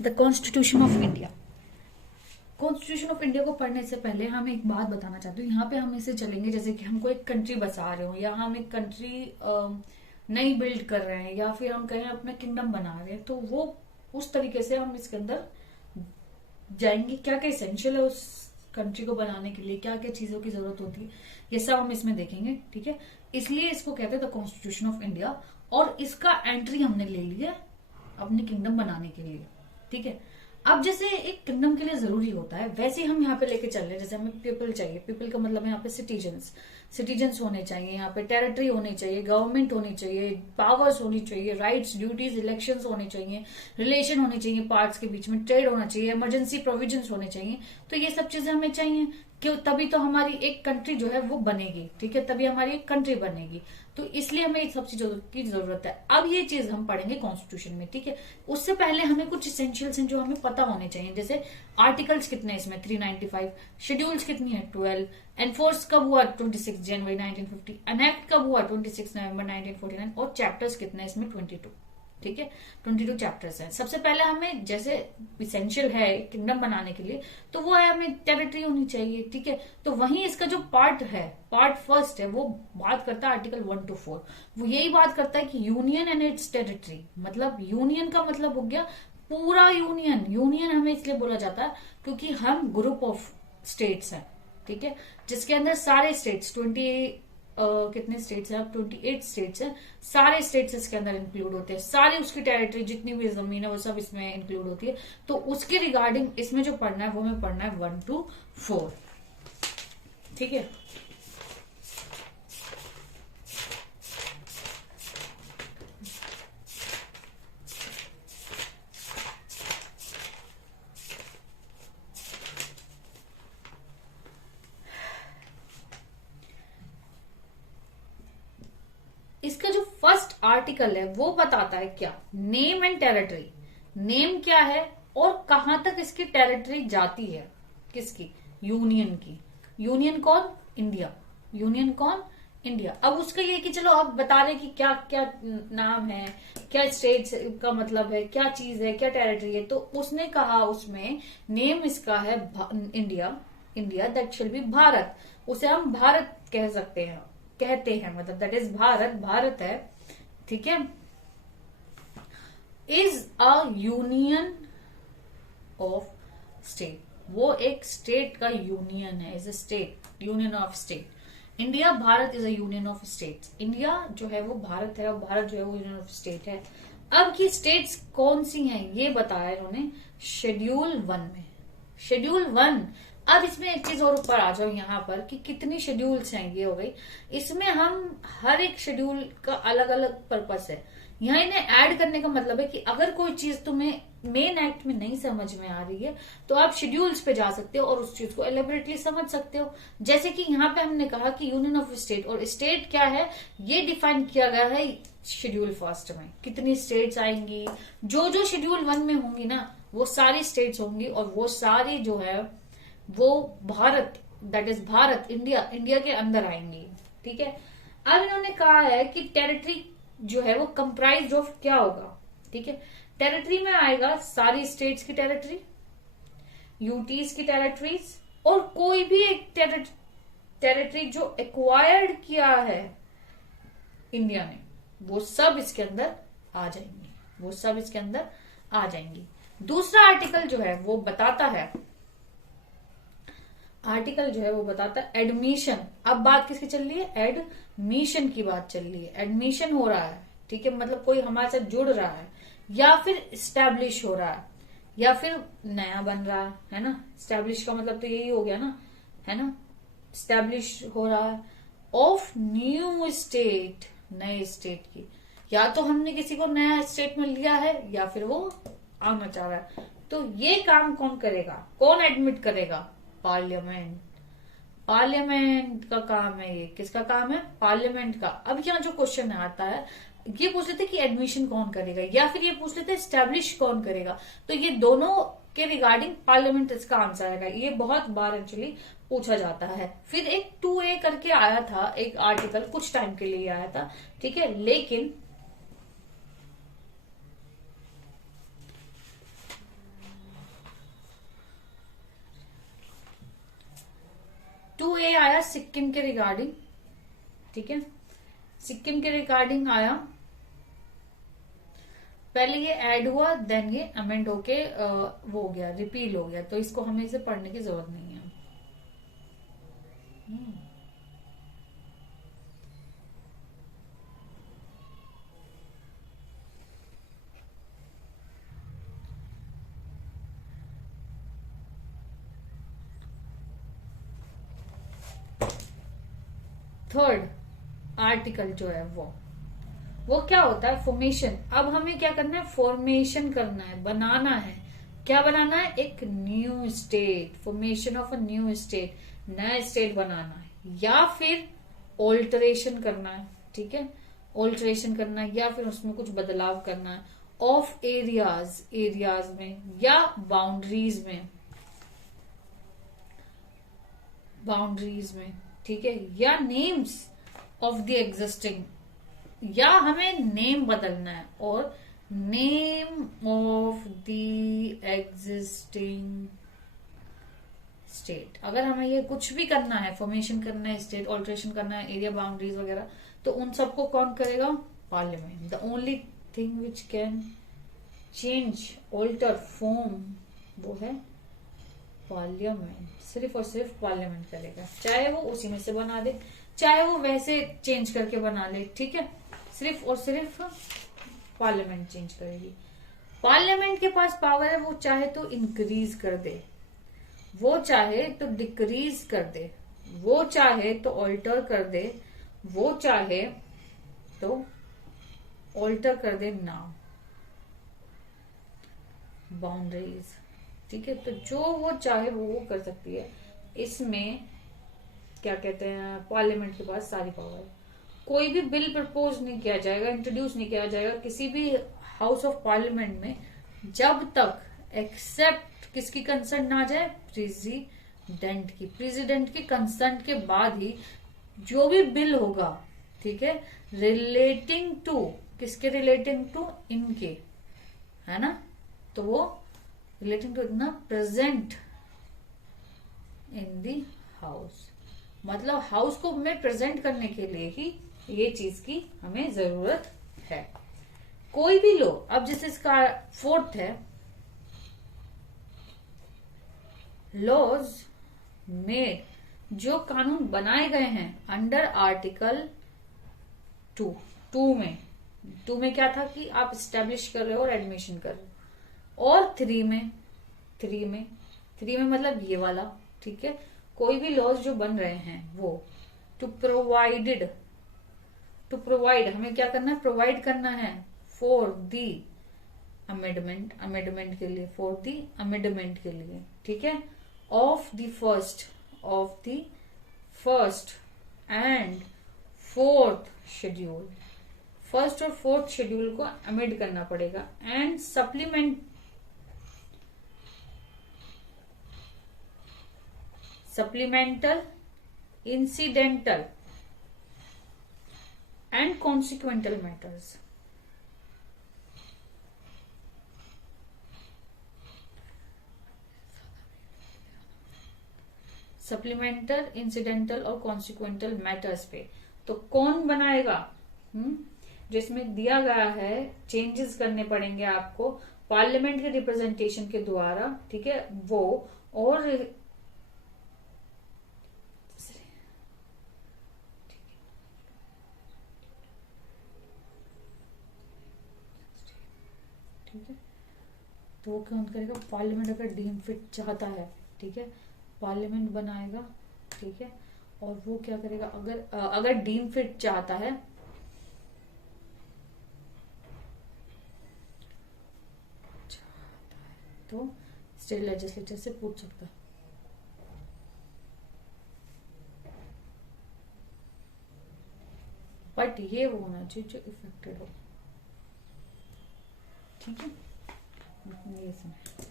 The constitution of India. Constitution of India को पढ़ने से पहले हम एक बात बताना चाहते हैं। यहाँ पे हम इसे चलेंगे जैसे कि हमको एक कंट्री बसा रहे हो, या हम एक कंट्री नई बिल्ड कर रहे हैं, या फिर हम कहें अपना किंगडम बना रहे हैं, तो वो उस तरीके से हम इसके अंदर जाएंगे। क्या क्या एसेंशियल है उस कंट्री को बनाने के लिए, क्या क्या चीजों की जरूरत होती है, ये सब हम इसमें देखेंगे। ठीक है, इसलिए इसको कहते हैं द कॉन्स्टिट्यूशन ऑफ इंडिया। और इसका एंट्री हमने ले लिया अपने किंगडम बनाने के लिए। ठीक है, अब जैसे एक किंगडम के लिए जरूरी होता है, वैसे हम यहाँ पे लेके चल रहे हैं। जैसे हमें पीपल चाहिए, पीपल का मतलब है यहाँ पे सिटीजन्स। सिटीजन्स होने चाहिए, यहाँ पे टेरिटरी होनी चाहिए, गवर्नमेंट होनी चाहिए, पावर्स होनी चाहिए, राइट्स, ड्यूटीज, इलेक्शंस होने चाहिए, रिलेशन होने चाहिए पार्ट्स के बीच में, ट्रेड होना चाहिए, इमरजेंसी प्रोविजंस होने चाहिए। तो ये सब चीजें हमें चाहिए क्यों? तभी तो हमारी एक कंट्री जो है वो बनेगी। ठीक है, तभी हमारी एक कंट्री बनेगी। तो इसलिए हमें इन सब चीजों की जरूरत है। अब ये चीज हम पढ़ेंगे कॉन्स्टिट्यूशन में। ठीक है, उससे पहले हमें कुछ इसेंशियल्स हैं जो हमें पता होने चाहिए। जैसे आर्टिकल्स कितने हैं इसमें, 395। शेड्यूल्स कितनी है, 12। एनफोर्स कब हुआ, 26 जनवरी 1950। एनेक्ट कब हुआ, 26 नवंबर 1949। और चैप्टर्स कितने हैं इसमें, 22। ठीक है, 22 चैप्टर्स हैं। सबसे पहले हमें जैसे इसेंशियल है किंगडम बनाने के लिए, तो वो है हमें टेरिटरी होनी चाहिए। ठीक है, तो वहीं इसका जो पार्ट है, पार्ट फर्स्ट है, वो बात करता है आर्टिकल 1 to 4। वो यही बात करता है कि यूनियन एंड इट्स टेरिटरी। मतलब यूनियन का मतलब हो गया पूरा यूनियन। यूनियन हमें इसलिए बोला जाता है क्योंकि हम ग्रुप ऑफ स्टेट्स हैं। ठीक है, जिसके अंदर सारे स्टेट्स, कितने स्टेट्स हैं, अब 28 स्टेट्स हैं। सारे स्टेट्स इसके अंदर इंक्लूड होते हैं, सारी उसकी टेरिटरी जितनी भी जमीन है वो सब इसमें इंक्लूड होती है। तो उसके रिगार्डिंग इसमें जो पढ़ना है वो हमें पढ़ना है 1 to 4। ठीक है, इसका जो फर्स्ट आर्टिकल है वो बताता है क्या, नेम एंड टेरिटरी। नेम क्या है और कहां तक इसकी टेरिटरी जाती है, किसकी, यूनियन की। यूनियन कौन, इंडिया। यूनियन कौन, इंडिया। अब उसका ये कि चलो अब बता रहे कि क्या क्या नाम है, क्या स्टेट्स का मतलब है, क्या चीज है, क्या टेरिटरी है। तो उसने कहा उसमें नेम इसका है India. India that shall be Bharat. उसे हम भारत कह सकते हैं, कहते हैं, मतलब दैट इज भारत, भारत है। ठीक है, is a union of state. वो एक स्टेट का यूनियन है, is a state, union of state. India, Bharat is a union of states. India जो है वो भारत है और भारत जो है वो यूनियन ऑफ स्टेट है। अब की स्टेट्स कौन सी हैं ये बताया इन्होंने शेड्यूल 1 में। शेड्यूल 1। अब इसमें एक चीज और ऊपर आ जाओ यहाँ पर कि कितनी शेड्यूल्स हैं, ये हो गई। इसमें हम हर एक शेड्यूल का अलग अलग पर्पस है। यहाँ इन्हें ऐड करने का मतलब है कि अगर कोई चीज तुम्हें मेन एक्ट में नहीं समझ में आ रही है तो आप शेड्यूल्स पे जा सकते हो और उस चीज को एलेबोरेटली समझ सकते हो। जैसे कि यहाँ पे हमने कहा कि यूनियन ऑफ स्टेट, और स्टेट क्या है ये डिफाइन किया गया है शेड्यूल फर्स्ट में। कितनी स्टेट्स आएंगी, जो जो शेड्यूल 1 में होंगी ना वो सारी स्टेट्स होंगी, और वो सारी जो है वो Bharat, that is Bharat, India, India के अंदर आएंगी। ठीक है, अब इन्होंने कहा है कि टेरिटरी जो है वो कंप्राइज ऑफ क्या होगा। ठीक है, टेरिटरी में आएगा सारी स्टेट्स की टेरिटरी, यूटीज की टेरिटरीज, और कोई भी एक टेरिटरी जो एक्वायर्ड किया है इंडिया ने, वो सब इसके अंदर आ जाएंगी, वो सब इसके अंदर आ जाएंगी। दूसरा आर्टिकल जो है वो बताता है, आर्टिकल जो है वो बताता है एडमिशन। अब बात किसकी चल रही है, एडमिशन की बात चल रही है। एडमिशन हो रहा है, ठीक है, मतलब कोई हमारे साथ जुड़ रहा है, या फिर स्टैब्लिश हो रहा है, या फिर नया बन रहा है ना। स्टैब्लिश का मतलब तो यही हो गया ना, है ना, स्टैब्लिश हो रहा है ऑफ न्यू स्टेट, नए स्टेट की। या तो हमने किसी को नया स्टेट में लिया है या फिर वो आना चाह रहा है। तो ये काम कौन करेगा, कौन एडमिट करेगा, पार्लियामेंट। पार्लियामेंट का काम है ये, किसका काम है, पार्लियामेंट का। अब यहाँ जो क्वेश्चन आता है ये पूछ लेते कि एडमिशन कौन करेगा, या फिर ये पूछ लेते स्टैब्लिश कौन करेगा। तो ये दोनों के रिगार्डिंग पार्लियामेंट इसका आंसर आएगा। ये बहुत बार एक्चुअली पूछा जाता है। फिर एक 2A करके आया था एक आर्टिकल, कुछ टाइम के लिए आया था, ठीक है, लेकिन आया सिक्किम के रिगार्डिंग, ठीक है, सिक्किम के रिगार्डिंग आया, पहले ये ऐड हुआ, देन ये अमेंड होके वो हो गया, रिपील हो गया, तो इसको हमें इसे पढ़ने की जरूरत नहीं है। थर्ड आर्टिकल जो है वो क्या होता है, फॉर्मेशन। अब हमें क्या करना है, फॉर्मेशन करना है, बनाना है। क्या बनाना है, एक new state, formation of a new state, नया स्टेट बनाना है, या फिर ऑल्टरेशन करना है, ठीक है, ऑल्टरेशन करना है, या फिर उसमें कुछ बदलाव करना है, ऑफ एरियाज, एरियाज में, या बाउंड्रीज में, बाउंड्रीज में, ठीक है, या नेम्स ऑफ द एग्जिस्टिंग, या हमें नेम बदलना है, और name of the existing state. अगर हमें ये कुछ भी करना है, फॉर्मेशन करना है, स्टेट ऑल्टरेशन करना है, एरिया बाउंड्रीज वगैरह, तो उन सबको कौन करेगा, parliament. The only thing which can change, alter, form, वो है पार्लियामेंट। सिर्फ और सिर्फ पार्लियामेंट करेगा, चाहे वो उसी में से बना दे, चाहे वो वैसे चेंज करके बना ले, ठीक है, सिर्फ और सिर्फ पार्लियामेंट चेंज करेगी। पार्लियामेंट के पास पावर है, वो चाहे तो इंक्रीज कर दे, वो चाहे तो डिक्रीज कर दे, वो चाहे तो ऑल्टर कर दे, वो चाहे तो ऑल्टर कर दे नाउ बाउंड्रीज, ठीक है। तो जो वो चाहे वो कर सकती है। इसमें क्या कहते हैं, पार्लियामेंट के पास सारी पावर है। कोई भी बिल प्रपोज नहीं किया जाएगा, इंट्रोड्यूस नहीं किया जाएगा किसी भी हाउस ऑफ पार्लियामेंट में, जब तक एक्सेप्ट किसकी कंसर्ट ना जाए, प्रेसिडेंट की। प्रेसिडेंट की कंसर्ट के बाद ही जो भी बिल होगा, ठीक है, रिलेटिंग टू, किसके रिलेटिंग टू, इनके, है ना, तो वो रिलेटिंग टू इतना प्रेजेंट इन दी हाउस, मतलब हाउस को में प्रेजेंट करने के लिए ही ये चीज की हमें जरूरत है। कोई भी लो, अब जैसे इसका फोर्थ है, लॉज मेड, जो कानून बनाए गए हैं अंडर आर्टिकल 2 में, 2 में क्या था कि आप स्टैब्लिश कर रहे हो और एडमिशन कर रहे हो, और 3 में, 3 में मतलब ये वाला, ठीक है, कोई भी लॉज जो बन रहे हैं वो टू प्रोवाइड, हमें क्या करना है, प्रोवाइड करना है फॉर दी अमेंडमेंट के लिए, फॉर दी अमेंडमेंट के लिए, ठीक है, of the first and fourth schedule, first और फोर्थ शेड्यूल को अमेंड करना पड़ेगा, and supplemental, incidental and consequential matters। Supplemental, incidental और कॉन्सिक्वेंटल मैटर्स पे तो कौन बनाएगा, जिसमें दिया गया है चेंजेस करने पड़ेंगे आपको पार्लियामेंट के रिप्रेजेंटेशन के द्वारा, ठीक है, वो, और ठीक है, तो वो कौन करेगा, पार्लियामेंट अगर डीम फिट चाहता है, ठीक है, पार्लियामेंट बनाएगा, ठीक है, और वो क्या करेगा, अगर डीम फिट चाहता है, तो स्टेट लेजिस्लेचर से पूछ सकता है। बट ये वो होना चाहिए जो इफेक्टेड हो, ठीक है, ये समझ।